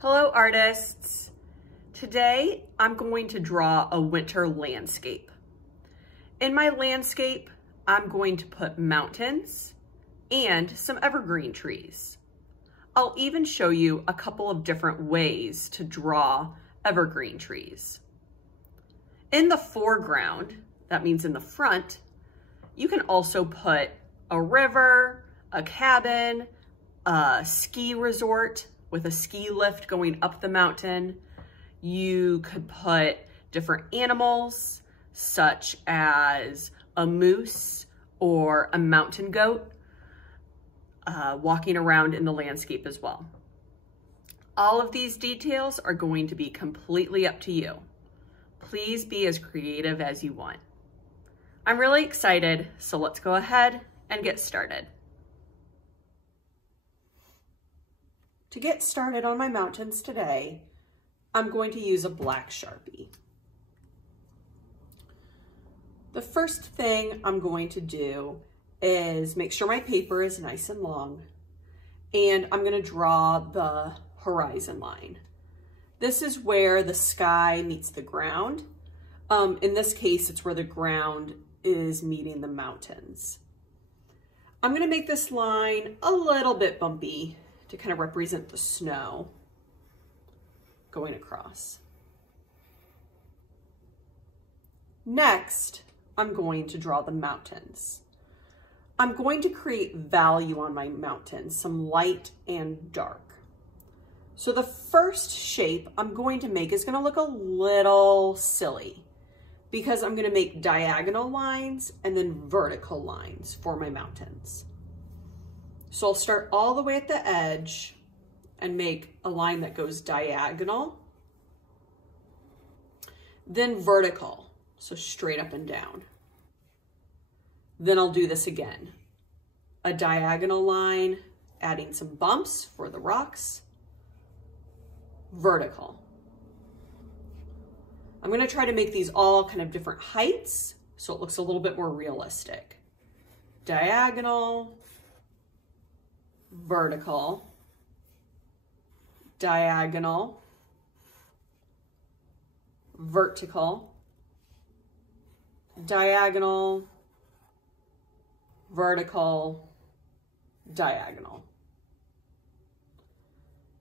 Hello artists! Today I'm going to draw a winter landscape. In my landscape, I'm going to put mountains and some evergreen trees. I'll even show you a couple of different ways to draw evergreen trees. In the foreground, that means in the front, you can also put a river, a cabin, a ski resort with a ski lift going up the mountain. You could put different animals such as a moose or a mountain goat walking around in the landscape as well. All of these details are going to be completely up to you. Please be as creative as you want. I'm really excited, so let's go ahead and get started. To get started on my mountains today, I'm going to use a black Sharpie. The first thing I'm going to do is make sure my paper is nice and long, and I'm going to draw the horizon line. This is where the sky meets the ground. In this case, it's where the ground is meeting the mountains. I'm going to make this line a little bit bumpy to kind of represent the snow going across. Next, I'm going to draw the mountains. I'm going to create value on my mountains, some light and dark. So the first shape I'm going to make is going to look a little silly because I'm going to make diagonal lines and then vertical lines for my mountains. So I'll start all the way at the edge and make a line that goes diagonal, then vertical, so straight up and down. Then I'll do this again. A diagonal line, adding some bumps for the rocks, vertical. I'm going to try to make these all kind of different heights so it looks a little bit more realistic. Diagonal, vertical, diagonal, vertical, diagonal, vertical, diagonal.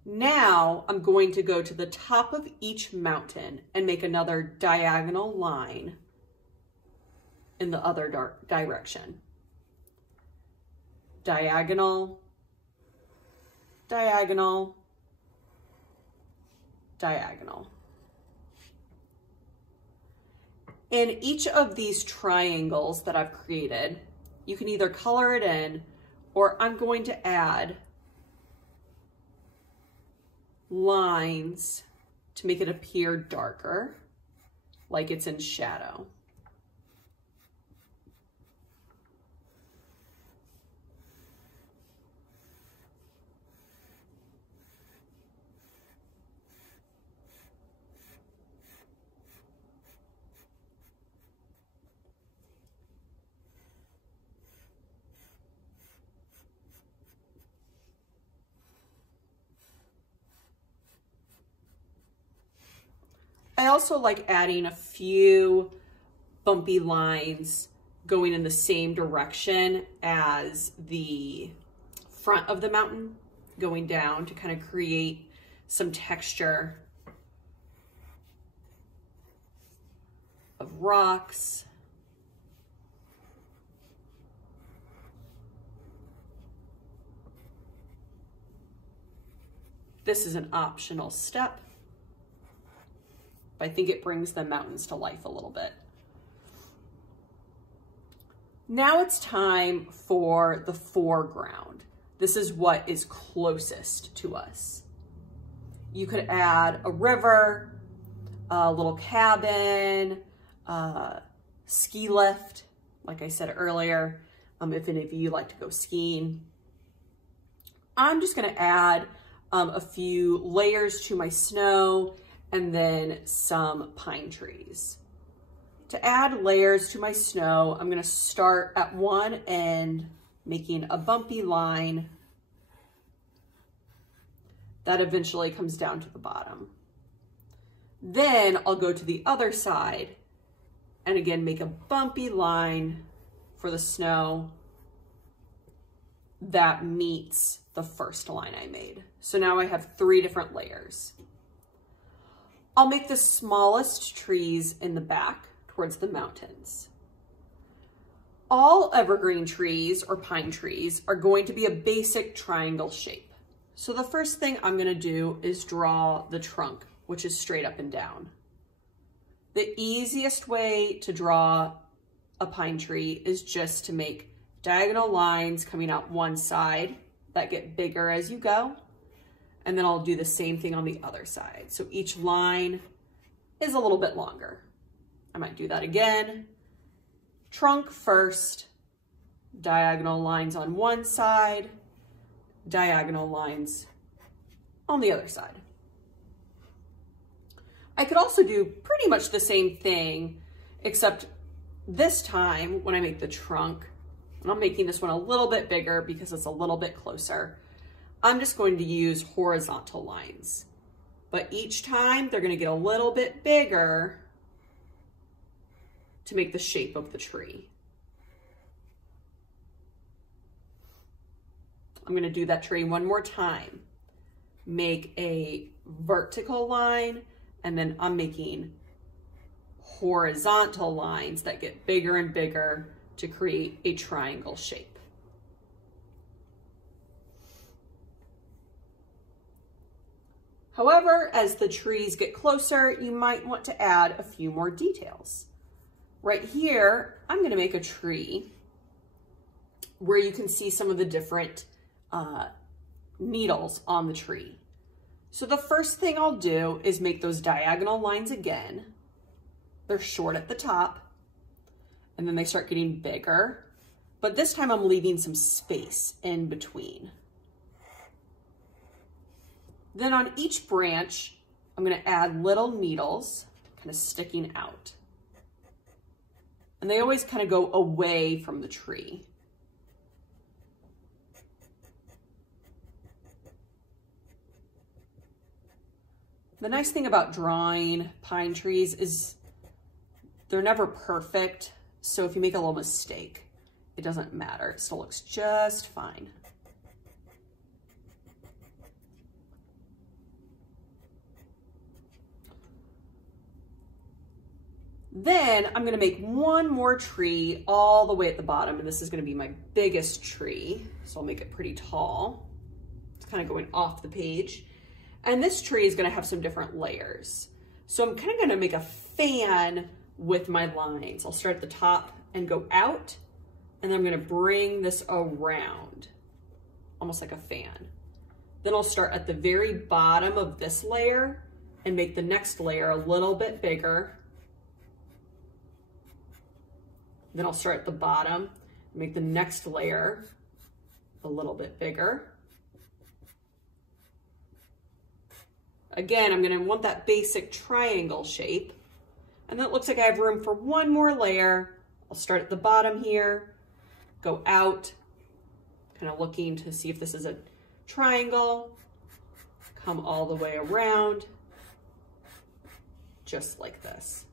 Now I'm going to go to the top of each mountain and make another diagonal line in the other direction. Diagonal, diagonal, diagonal. In each of these triangles that I've created, you can either color it in or I'm going to add lines to make it appear darker, like it's in shadow. I also like adding a few bumpy lines going in the same direction as the front of the mountain, going down to kind of create some texture of rocks. This is an optional step, but I think it brings the mountains to life a little bit. Now it's time for the foreground. This is what is closest to us. You could add a river, a little cabin, a ski lift, like I said earlier, if any of you like to go skiing. I'm just gonna add a few layers to my snow and then some pine trees. To add layers to my snow, I'm gonna start at one end, making a bumpy line, that eventually comes down to the bottom. Then I'll go to the other side and again make a bumpy line for the snow that meets the first line I made. So now I have 3 different layers. I'll make the smallest trees in the back towards the mountains. All evergreen trees or pine trees are going to be a basic triangle shape. So the first thing I'm going to do is draw the trunk, which is straight up and down. The easiest way to draw a pine tree is just to make diagonal lines coming out one side that get bigger as you go. And then I'll do the same thing on the other side. So each line is a little bit longer. I might do that again. Trunk first, diagonal lines on one side, diagonal lines on the other side. I could also do pretty much the same thing, except this time when I make the trunk, and I'm making this one a little bit bigger because it's a little bit closer, I'm just going to use horizontal lines. But each time they're going to get a little bit bigger to make the shape of the tree. I'm going to do that tree one more time. Make a vertical line, and then I'm making horizontal lines that get bigger and bigger to create a triangle shape. However, as the trees get closer, you might want to add a few more details. Right here, I'm going to make a tree where you can see some of the different needles on the tree. So the first thing I'll do is make those diagonal lines again. They're short at the top, and then they start getting bigger. But this time I'm leaving some space in between. Then on each branch, I'm going to add little needles kind of sticking out. And they always kind of go away from the tree. The nice thing about drawing pine trees is they're never perfect. So if you make a little mistake, it doesn't matter. It still looks just fine. Then I'm going to make one more tree all the way at the bottom, and this is going to be my biggest tree. So I'll make it pretty tall. It's kind of going off the page. And this tree is going to have some different layers. So I'm kind of going to make a fan with my lines. I'll start at the top and go out, and then I'm going to bring this around, almost like a fan. Then I'll start at the very bottom of this layer and make the next layer a little bit bigger. Then I'll start at the bottom and make the next layer a little bit bigger. Again, I'm going to want that basic triangle shape. And then it looks like I have room for one more layer. I'll start at the bottom here, go out, kind of looking to see if this is a triangle, come all the way around, just like this.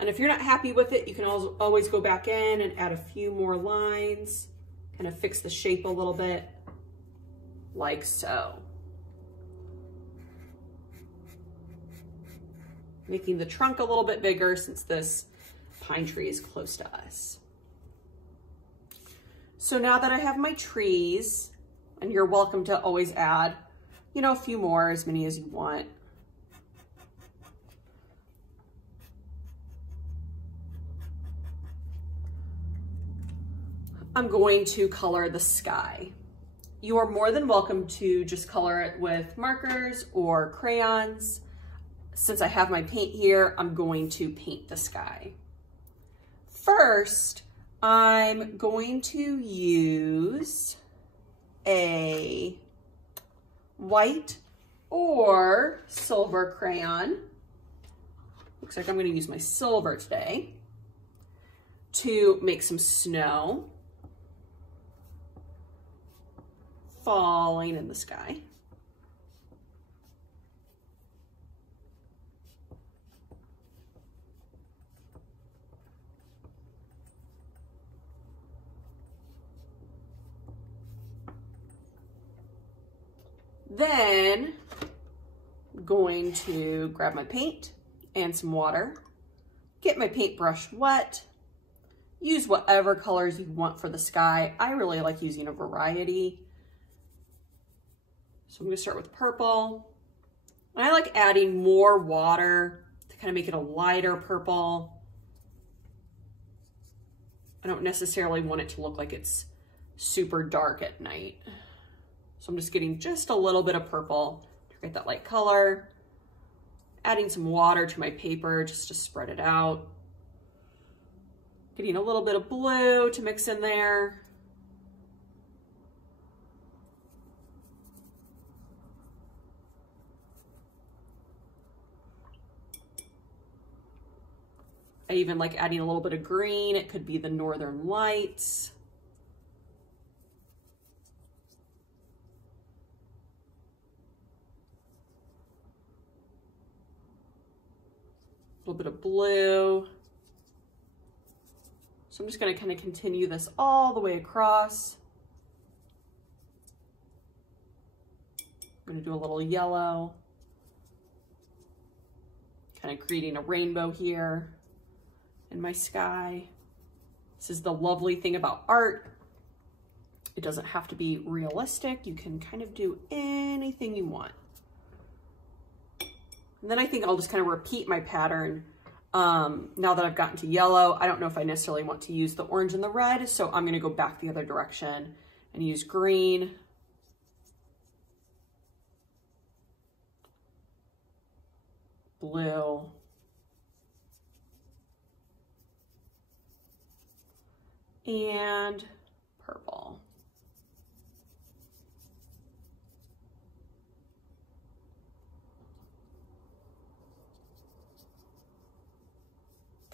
And if you're not happy with it, you can always go back in and add a few more lines, kind of fix the shape a little bit, like so. Making the trunk a little bit bigger since this pine tree is close to us. So now that I have my trees, and you're welcome to always add, a few more, as many as you want. I'm going to color the sky. You are more than welcome to just color it with markers or crayons. Since I have my paint here, I'm going to paint the sky. First, I'm going to use a white or silver crayon. Looks like I'm going to use my silver today to make some snow. falling in the sky. Then I'm going to grab my paint and some water, get my paintbrush wet, use whatever colors you want for the sky. I really like using a variety. So I'm gonna start with purple. And I like adding more water to kind of make it a lighter purple. I don't necessarily want it to look like it's super dark at night. So I'm just getting just a little bit of purple to get that light color. Adding some water to my paper just to spread it out. Getting a little bit of blue to mix in there. I even like adding a little bit of green. It could be the Northern Lights. A little bit of blue. So I'm just going to kind of continue this all the way across. I'm going to do a little yellow. Kind of creating a rainbow here in my sky. This is the lovely thing about art. It doesn't have to be realistic. You can kind of do anything you want. And then I think I'll just kind of repeat my pattern now that I've gotten to yellow. I don't know if I necessarily want to use the orange and the red, so I'm going to go back the other direction and use green. Blue. And purple.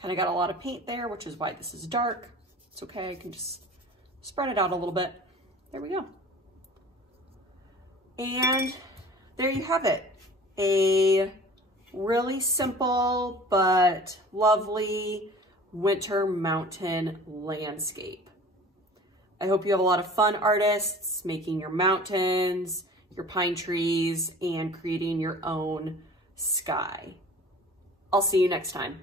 Kind of got a lot of paint there, which is why this is dark. It's okay, I can just spread it out a little bit. There we go. And there you have it. A really simple but lovely winter mountain landscape. I hope you have a lot of fun, artists, making your mountains, your pine trees, and creating your own sky. I'll see you next time.